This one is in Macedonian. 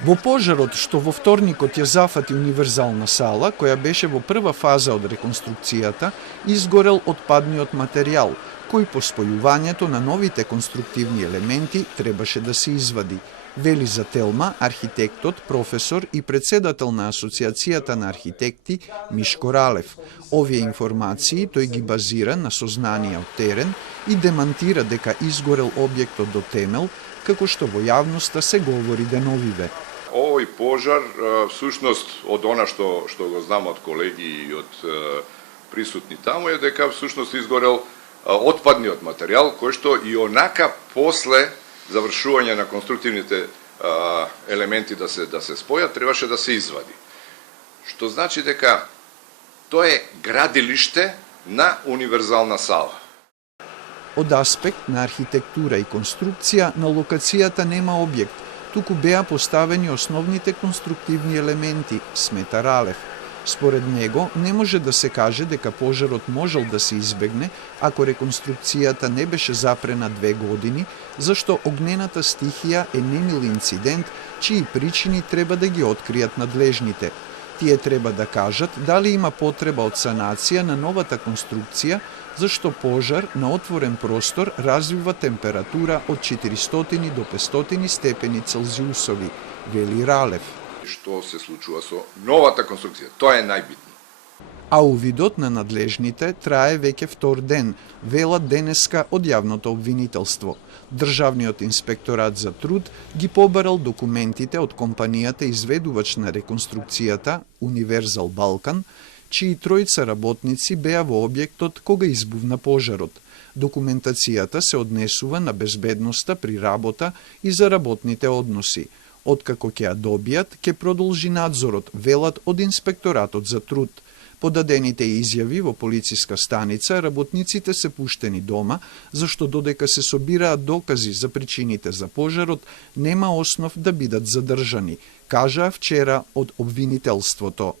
Во пожарот што во вторникот ја зафати универзална сала, која беше во прва фаза од реконструкцијата, изгорел отпадниот материјал, кој по спојувањето на новите конструктивни елементи требаше да се извади, вели за Телма архитектот, професор и председател на Асоциацијата на архитекти Мишко Ралев. Овие информации тој ги базира на сознанија од терен и демантира дека изгорел објектот до темел, како што во јавноста се говори деновиве. Овој пожар, всушност, од она што го знам од колеги и од присутни таму, е дека всушност изгорел отпадниот материјал, кој што и онака после завршување на конструктивните елементи да се спојат, требаше да се извади. Што значи дека тоа е градилиште на универзална сала. Од аспект на архитектура и конструкција, на локацијата нема објект, туку беа поставени основните конструктивни елементи, смета Ралев. Според него, не може да се каже дека пожарот можел да се избегне ако реконструкцијата не беше запрена 2 години, зашто огнената стихија е немил инцидент, чии причини треба да ги откријат надлежните. Тие треба да кажат дали има потреба од санација на новата конструкција, зашто пожар на отворен простор развива температура од 400 до 500 степени Целзиусови, вели Ралев. Што се случува со новата конструкција, тоа е најбитно. А увидот на надлежните трае веќе втор ден, велат денеска од јавното обвинителство. Државниот инспекторат за труд ги побарал документите од компанијата изведувач на реконструкцијата Универзал Балкан, чии тројца работници беа во објектот кога избувна пожарот. Документацијата се однесува на безбедноста при работа и за работните односи. Откако ќе ја добијат, ќе продолжи надзорот, велат од инспекторатот за труд. По дадените изјави во полициска станица, работниците се пуштени дома, зашто додека се собираат докази за причините за пожарот, нема основ да бидат задржани, кажаа вчера од обвинителството.